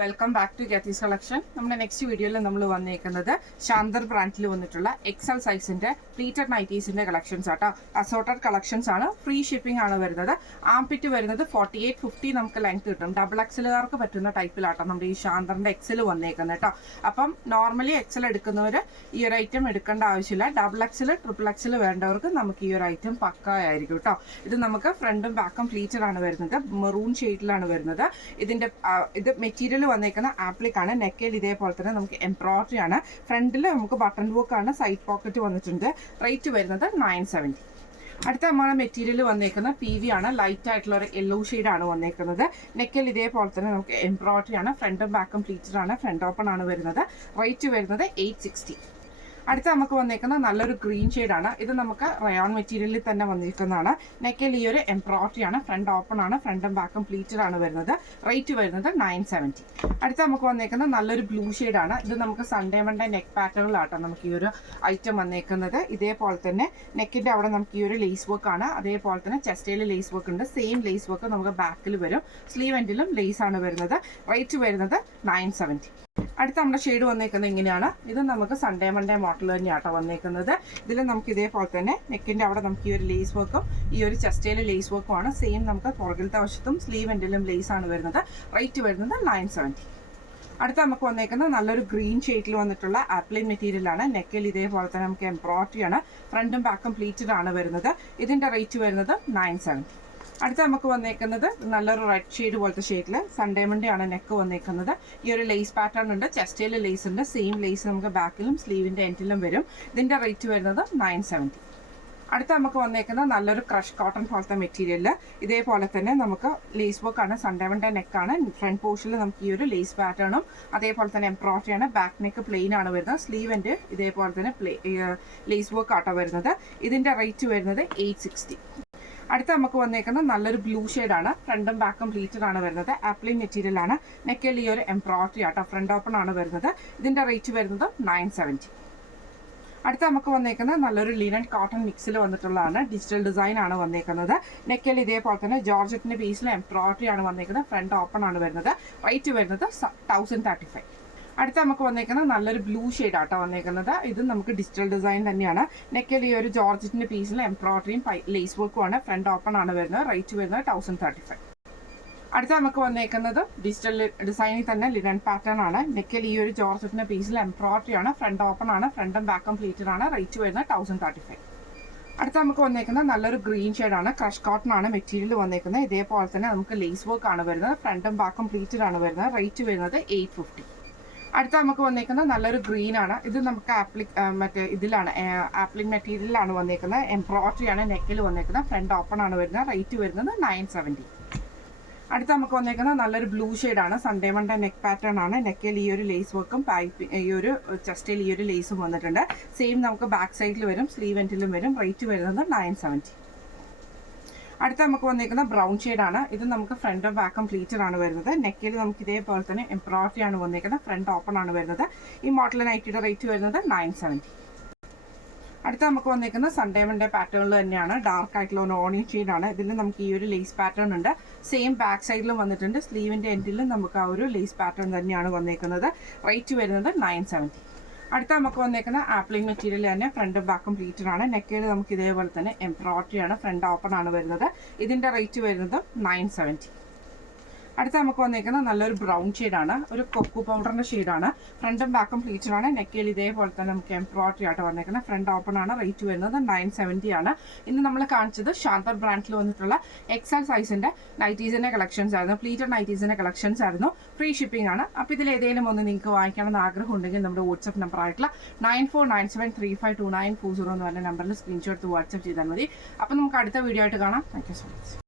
Welcome back to ഗത്തീസ് collection. നമ്മുടെ next വീഡിയോയിൽ നമ്മൾ വന്നേക്കുന്നത് ശാന്തർ ബ്രാൻഡിൽ വന്നിട്ടുള്ള എക്സൽ സൈസിന്റെ പ്ലീറ്റഡ് നൈറ്റീസിന്റെ കളക്ഷൻസ് ആട്ടോ. അസോർട്ടഡ് കളക്ഷൻസ് ആണ്. ഫ്രീ ഷിപ്പിംഗ് ആണ് വരുന്നത്. ആംപിറ്റ് വരുന്നത് 48-50 നമുക്ക് ലെങ്ത് കിട്ടും. ഡബിൾ എക്സലുകാർക്ക് പറ്റുന്ന ടൈപ്പിലാട്ടോ നമ്മുടെ ഈ ശാന്തറിന്റെ എക്സൽ വന്നേക്കുന്നത് കേട്ടോ. അപ്പം നോർമലി എക്സൽ എടുക്കുന്നവർ ഈ ഒരു ഐറ്റം എടുക്കേണ്ട ആവശ്യമില്ല. ഡബിൾ എക്സൽ ട്രിപ്പിൾ എക്സൽ വേണ്ടവർക്ക് നമുക്ക് ഈ ഒരു ഐറ്റം പക്കായായിരിക്കും കേട്ടോ. ഇത് നമുക്ക് ഫ്രണ്ടും ബാക്കും പ്ലീറ്റഡ് ആണ് വരുന്നത്. മെറൂൺ ഷെയ്ഡിലാണ് വരുന്നത്. ഇത് മെറ്റീരിയൽ വന്നേക്കുന്ന ആപ്ലിക് ആണ്. നെക്കിൽ ഇതേപോലെ തന്നെ നമുക്ക് എംബ്രോയിഡറി ആണ്. ഫ്രണ്ടിൽ നമുക്ക് ബട്ടൺ വർക്ക് ആണ്. സൈഡ് പോക്കറ്റ് വന്നിട്ടുണ്ട്. റേറ്റ് വരുന്നത് 970. അടുത്ത നമ്മുടെ മെറ്റീരിയൽ വന്നേക്കുന്നത് PV ആണ്. ലൈറ്റ് ആയിട്ടുള്ള ഒരു യെല്ലോ ആണ് വന്നേക്കുന്നത്. നെക്കിൽ ഇതേപോലെ തന്നെ നമുക്ക് എംബ്രോയിഡറി ആണ്. ഫ്രണ്ടും ബാക്കും പ്ലീറ്റഡ് ആണ്. ഫ്രണ്ട് ഓപ്പൺ ആണ് വരുന്നത്. റേറ്റ് വരുന്നത് 860. അടുത്ത നമുക്ക് വന്നേക്കുന്ന നല്ലൊരു ഗ്രീൻ ആണ്. ഇത് നമുക്ക് റയോൺ മെറ്റീരിയലിൽ തന്നെ വന്നിരിക്കുന്നതാണ്. നെക്കിൽ ഈ ഒരു എംബ്രോയിഡറി ആണ്. ഫ്രണ്ട് ഓപ്പൺ ആണ്. ഫ്രണ്ടും ബാക്കും പ്ലീറ്റഡ് ആണ് വരുന്നത്. റേറ്റ് വരുന്നത് 970. അടുത്ത നമുക്ക് വന്നേക്കുന്ന നല്ലൊരു ബ്ലൂ ആണ്. ഇത് നമുക്ക് സൺഡേ മൺഡേ നെക്ക് പാറ്റേണിലാട്ടോ നമുക്ക് ഈ ഒരു ഐറ്റം വന്നേക്കുന്നത്. ഇതേപോലെ തന്നെ നെക്കിന്റെ അവിടെ നമുക്ക് ഈ ഒരു ലേസ് വർക്ക് ആണ്. അതേപോലെ തന്നെ ചെസ്റ്റയിൽ ലേസ് വർക്ക് ഉണ്ട്. സെയിം ലേസ് വർക്ക് നമുക്ക് ബാക്കിൽ വരും. സ്ലീവ് എൻഡിലും ലേസ് ആണ് വരുന്നത്. റേറ്റ് വരുന്നത് 970. അടുത്ത നമ്മുടെ ഷെയ്ഡ് വന്നേക്കുന്നത് ഇങ്ങനെയാണ്. ഇത് നമുക്ക് സൺഡേ മൺഡേ മോഡൽ തന്നെയാട്ടോ വന്നേക്കുന്നത്. ഇതിൽ നമുക്ക് ഇതേപോലെ തന്നെ നെക്കിന്റെ അവിടെ നമുക്ക് ഈ ഒരു ലേസ് വർക്കും ഈ ഒരു ചെസ്റ്റയിൽ ലേസ് വർക്കും ആണ്. സെയിം നമുക്ക് പുറകിലത്തെ വശത്തും സ്ലീവ് എൻഡിലും ലേസ് ആണ് വരുന്നത്. റേറ്റ് വരുന്നത് 970. അടുത്ത നമുക്ക് വന്നേക്കുന്നത് നല്ലൊരു ഗ്രീൻ ഷെയ്ഡിൽ വന്നിട്ടുള്ള ആപ്ലിൻ മെറ്റീരിയൽ ആണ്. നെക്കിൽ ഇതേപോലെ തന്നെ നമുക്ക് എംബ്രോയിഡറി ആണ്. ഫ്രണ്ടും ബാക്കും പ്ലീറ്റഡ് ആണ് വരുന്നത്. ഇതിന്റെ റേറ്റ് വരുന്നത് 970. അടുത്ത നമുക്ക് വന്നേക്കുന്നത് നല്ലൊരു റെഡ് ഷെയ്ഡ് പോലത്തെ ഷെയ്ഡിൽ സൺഡേ മൺഡേ ആണ് നെക്ക് വന്നേക്കുന്നത്. ഈ ഒരു ലേസ് പാറ്റേൺ ഉണ്ട്. ചെസ്റ്റയിൽ ലേസ് ഉണ്ട്. സെയിം ലേസ് നമുക്ക് ബാക്കിലും സ്ലീവിന്റെ എൻഡിലും വരും. ഇതിന്റെ റേറ്റ് വരുന്നത് 970. അടുത്ത നമുക്ക് വന്നേക്കുന്നത് നല്ലൊരു ക്രഷ് കോട്ടൺ പോലത്തെ മെറ്റീരിയൽ. ഇതേപോലെ തന്നെ നമുക്ക് ലേസ് വർക്ക് ആണ്. സൺഡേ മൺഡേ നെക്കാണ്. ഫ്രണ്ട് പോർഷനിൽ നമുക്ക് ഈ ഒരു ലേസ് പാറ്റേണും അതേപോലെ തന്നെ എംബ്രോയിഡറി ആണ്. ബാക്ക് നെക്ക് പ്ലെയിൻ ആണ് വരുന്നത്. സ്ലീവ് എൻഡ് ഇതേപോലെ തന്നെ ലേസ് വർക്ക് ആട്ടോ വരുന്നത്. ഇതിന്റെ റേറ്റ് വരുന്നത് 860. അടുത്ത നമുക്ക് വന്നേക്കുന്നത് നല്ലൊരു ബ്ലൂ ആണ്. ഫ്രണ്ടും ബാക്കും പ്ലീറ്റഡ് ആണ് വരുന്നത്. ആപ്ലിൻ മെറ്റീരിയൽ ആണ്. നെക്കിൽ ഈ ഒരു എംബ്രോയിഡറി ആട്ടോ. ഫ്രണ്ട് ഓപ്പൺ ആണ് വരുന്നത്. ഇതിന്റെ റേറ്റ് വരുന്നത് 970. അടുത്ത നമുക്ക് വന്നേക്കുന്നത് നല്ലൊരു ലിനൻ കോട്ടൺ മിക്സിൽ വന്നിട്ടുള്ളതാണ്. ഡിജിറ്റൽ ഡിസൈൻ ആണ് വന്നേക്കുന്നത്. നെക്കിൽ ഇതേപോലെ തന്നെ ജോർജറ്റിന്റെ പീസിൽ എംബ്രോയിഡറി ആണ് വന്നേക്കുന്നത്. ഫ്രണ്ട് ഓപ്പൺ ആണ് വരുന്നത്. റേറ്റ് വരുന്നത് 1035. അടുത്ത നമുക്ക് വന്നേക്കുന്നത് നല്ലൊരു ബ്ലൂ ആട്ടോ വന്നേക്കുന്നത്. ഇത് നമുക്ക് ഡിജിറ്റൽ ഡിസൈൻ തന്നെയാണ്. നെക്കിൽ ഈ ഒരു ജോർജറ്റിന്റെ പീസിൽ എംബ്രോയിഡറിയും ലേസ് വർക്കും ആണ്. ഫ്രണ്ട് ഓപ്പൺ ആണ് വരുന്നത്. റേറ്റ് വരുന്നത് 1035. അടുത്ത നമുക്ക് വന്നേക്കുന്നത് ഡിജിറ്റൽ ഡിസൈനിൽ തന്നെ ലിനൻ പാറ്റേൺ ആണ്. നെക്കിൽ ഈ ഒരു ജോർജറ്റിന്റെ പീസിൽ എംബ്രോയിഡറി ആണ്. ഫ്രണ്ട് ഓപ്പൺ ആണ്. ഫ്രണ്ടും ബാക്കും പ്ലീറ്റഡ് ആണ്. റേറ്റ് വരുന്നത് 1035. അടുത്ത നമുക്ക് വന്നേക്കുന്നത് നല്ലൊരു ഗ്രീൻ ആണ്. ക്രഷ് കോട്ടൺ ആണ് മെറ്റീരിയൽ വന്നേക്കുന്നത്. ഇതേപോലെ തന്നെ നമുക്ക് ലേസ് വർക്ക് ആണ് വരുന്നത്. ഫ്രണ്ടും ബാക്കും പ്ലീറ്റഡ് ആണ് വരുന്നത്. റേറ്റ് വരുന്നത് 850. അടുത്ത നമുക്ക് വന്നേക്കുന്നത് നല്ലൊരു ഗ്രീൻ ആണ്. ഇത് നമുക്ക് ഇതിലാണ് ആപ്ലിക് മെറ്റീരിയലാണ് വന്നേക്കുന്നത്. എംബ്രോയിഡറി ആണ് നെക്കിൽ വന്നേക്കുന്നത്. ഫ്രണ്ട് ഓപ്പൺ ആണ് വരുന്നത്. റേറ്റ് വരുന്നത് 970. അടുത്ത നമുക്ക് വന്നേക്കുന്നത് നല്ലൊരു ബ്ലൂ ആണ്. സൺഡേ മൺഡേ നെക്ക് പാറ്റേൺ ആണ്. നെക്കിൽ ഈ ഒരു ലേസ് വർക്കും ഈ ഒരു ചെസ്റ്റിൽ ഈ ഒരു ലേസും വന്നിട്ടുണ്ട്. സെയിം നമുക്ക് ബാക്ക് സൈഡിൽ വരും. സ്ലീവ് എൻഡിലും വരും. റേറ്റ് വരുന്നത് 970. അടുത്ത നമുക്ക് വന്നേക്കുന്ന ബ്രൗൺ ആണ്. ഇത് നമുക്ക് ഫ്രണ്ടും ബാക്കും പ്ലീറ്റഡ് ആണ് വരുന്നത്. നെക്കിൽ നമുക്ക് ഇതേപോലെ തന്നെ എംബ്രോയിഡറി ആണ് വന്നേക്കുന്നത്. ഫ്രണ്ട് ഓപ്പൺ ആണ് വരുന്നത്. ഈ മോഡൽ നൈറ്റിയുടെ റേറ്റ് വരുന്നത് 970. അടുത്ത നമുക്ക് വന്നേക്കുന്ന സൺഡേ മൺഡേ പാറ്റേണിൽ തന്നെയാണ്. ഡാർക്ക് ആയിട്ടുള്ള ഒരു ഓണിയൻ ആണ്. ഇതിൽ നമുക്ക് ഈ ഒരു ലേസ് പാറ്റേൺ ഉണ്ട്. സെയിം ബാക്ക് സൈഡിലും വന്നിട്ടുണ്ട്. സ്ലീവിന്റെ എൻഡിലും നമുക്ക് ആ ഒരു ലേസ് പാറ്റേൺ തന്നെയാണ് വന്നേക്കുന്നത്. റേറ്റ് വരുന്നത് 970. അടുത്ത നമുക്ക് വന്നേക്കുന്ന ആപ്ലിൻ മെറ്റീരിയൽ തന്നെ. ഫ്രണ്ടും ബാക്കും പ്ലീറ്റഡ് ആണ്. നെക്കിൽ നമുക്ക് ഇതേപോലെ തന്നെ എംബ്രോയിഡറി ആണ്. ഫ്രണ്ട് ഓപ്പൺ ആണ് വരുന്നത്. ഇതിന്റെ റേറ്റ് വരുന്നത് 970. അടുത്ത നമുക്ക് വന്നേക്കുന്നത് നല്ലൊരു ബ്രൗൺ ആണ്. ഒരു കൊക്കു പൗഡറിന്റെ ആണ്. ഫ്രണ്ടും ബാക്കും പ്ലീറ്റഡ് ആണ്. നെക്കിൽ ഇതേപോലെ തന്നെ നമുക്ക് എംബ്രോയിഡറി ആയിട്ട് വന്നേക്കുന്നത്. ഫ്രണ്ട് ഓപ്പൺ ആണ്. റേറ്റ് വരുന്നത് 970 ആണ്. ഇന്ന് നമ്മൾ കാണിച്ചത് ശാന്തർ ബ്രാൻഡിൽ വന്നിട്ടുള്ള എക്സൽ സൈസിന്റെ നൈറ്റീസിന്റെ കളക്ഷൻസ് ആയിരുന്നു. പ്ലീറ്റഡ് നൈറ്റീസിന്റെ കളക്ഷൻസ് ആയിരുന്നു. ഫ്രീ ഷിപ്പിംഗ് ആണ്. അപ്പോൾ ഇതിൽ ഏതെങ്കിലും ഒന്ന് നിങ്ങൾക്ക് വാങ്ങിക്കണമെന്ന് ആഗ്രഹം ഉണ്ടെങ്കിൽ നമ്മുടെ വാട്സ്ആപ്പ് നമ്പർ ആയിട്ടുള്ള 9497352940 എന്ന് പറഞ്ഞ നമ്പറിൽ സ്ക്രീൻഷോട്ട് വാട്സ്ആപ്പ് ചെയ്താൽ മതി. അപ്പോൾ നമുക്ക് അടുത്ത വീഡിയോ ആയിട്ട് കാണാം. Thank you so much.